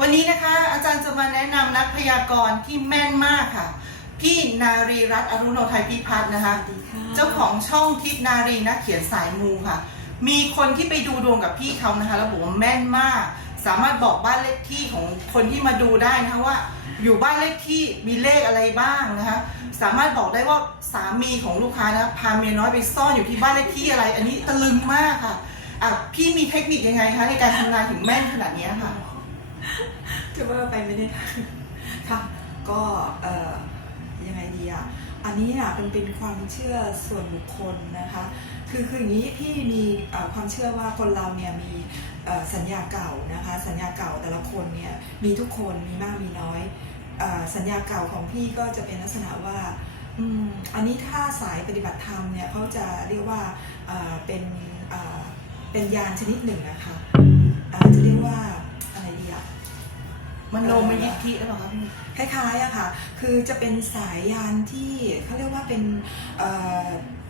วันนี้นะคะอาจารย์จะมาแนะนำนักพยากรณ์ที่แม่นมากค่ะ พี่นารีรัตน์อรุณโนไทยพิพัฒน์นะคะสวัสดีค่ะเจ้าของช่องทิพย์นารีนักเขียนสายมูค่ะ มีคนที่ไปดูดวงกับพี่เขานะคะแล้วบอกว่าแม่นมาก สามารถบอกบ้านเลขที่ของคนที่มาดูได้นะคะว่า อยู่บ้านเลขที่มีเลขอะไรบ้างนะคะ สามารถบอกได้ว่าสามีของลูกค้านะพาเมียน้อยไปซ่อนอยู่ที่บ้านเลขที่อะไร อันนี้ตะลึงมากค่ะอะพี่มีเทคนิคยังไงคะในการทำนายถึงแม่นขนาดนี้ค่ะ จะว่าไปไม่ได้ค่ะ ก็เอ่อยังไงดีอะ อันนี้อะเป็นเป็นความเชื่อส่วนบุคคลนะคะ คือคืออย่างนี้พี่มีความเชื่อว่าคนเราเนี่ยมีสัญญาเก่านะคะ สัญญาเก่าแต่ละคนเนี่ยมีทุกคนมีมากมีน้อยอสัญญาเก่าของพี่ก็จะเป็นลักษณะว่าอืมอันนี้ถ้าสายปฏิบัติธรรมเนี่ยเขาจะเรียกว่าเป็นเป็นยานชนิดหนึ่งนะคะจะเรียกว่า อะไรดีอะมันโนมยิทธิหรือเปล่าคะพี่คล้ายๆอะค่ะ คือจะเป็นสายยานที่เขาเรียกว่าเป็น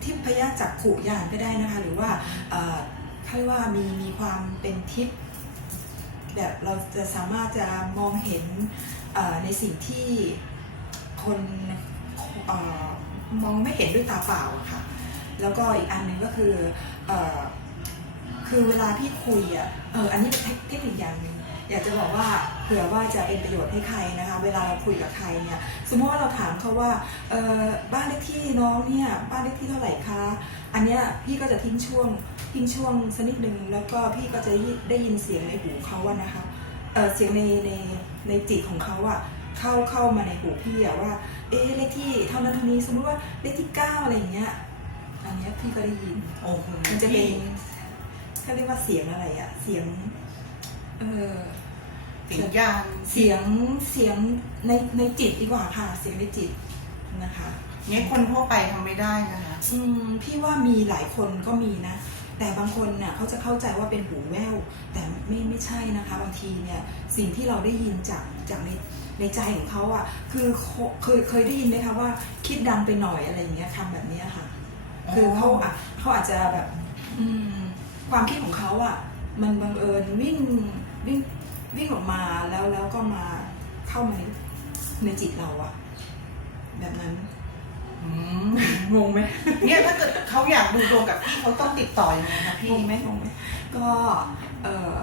ทิพยจักขุยานก็ได้นะคะ หรือว่าเขาเรียกว่ามีมีความเป็นทิพย์แบบเราจะสามารถจะมองเห็นในสิ่งที่คนออมองไม่เห็นด้วยตาเปล่าอะค่ะ แล้วก็อีกอันหนึ่งก็คืออคือเวลาพี่คุยอะ เออ อันนี้เป็นเทคเทคนิคอย่างหนึ่ง อยากจะบอกว่าเผื่อว่าจะเป็นประโยชน์ให้ใครนะคะ เวลาเราคุยกับใครเนี่ย สมมติว่าเราถามเขาว่าเออบ้านเลขที่น้องเนี่ยบ้านเลขที่เท่าไหร่คะ อันเนี้ยพี่ก็จะทิ้งช่วงทิ้งช่วงสักนิดหนึ่งแล้วก็พี่ก็จะได้ยินเสียงในหูเขาอะนะคะเออเสียงในในในจิตของเขาอะเข้าเข้ามาในหูพี่อะว่า เอ๊ะเลขที่เท่านั้นเท่านี้สมมติว่าเลขที่เก้าอะไรอย่างเงี้ยอันเนี้ยพี่ก็ได้ยินโอ้โหมันจะเป็นเขาเรียกว่าเสียงอะไรอะเสียง เออ เสียงยานเสียงเสียงในในจิตดีกว่าค่ะ เสียงในจิตนะคะเนี่ยคนทั่วไปทำไม่ได้นะคะ อืมพี่ว่ามีหลายคนก็มีนะ แต่บางคนเนี่ยเขาจะเข้าใจว่าเป็นหูแว่ว แต่ไม่ไม่ใช่นะคะ บางทีเนี่ยสิ่งที่เราได้ยินจากจากในในใจของเขาอะคือเคยเคยได้ยินไหมคะว่า คิดดังไปหน่อยอะไรอย่างเงี้ยคำแบบเนี้ยค่ะ คือเขาอะเขาอาจจะแบบ อืมความคิดของเขาอะ มันบังเอิญวิ่งวิ่ง วิ่งออกมาแล้วแล้วก็มาเข้ามาในในจิตเราอะแบบนั้น อืมงงไหมเนี่ยถ้าเกิดเขาอยากดูดวงกับพี่เขาต้องติดต่อยังไงคะพี่งงไหมงงไหมก็เอ่อ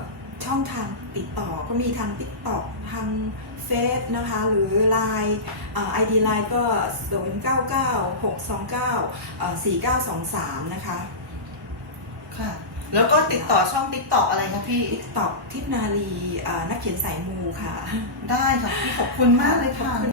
ช่องทางติดต่อก็มีทาง t ิ k t o k ทางเฟซนะคะ หรือ Line ไอดีไลน์ก็0 9 9 6 2 9 4 9 2 3 นะคะ ค่ะ แล้วก็ติดต่อช่องติดต่ออะไรคะพี่ t ิ k t o k ทิพนาลีอ่านักเขียนสายมูค่ะ ได้ค่ะพี่ขอบคุณมากเลยค่ะ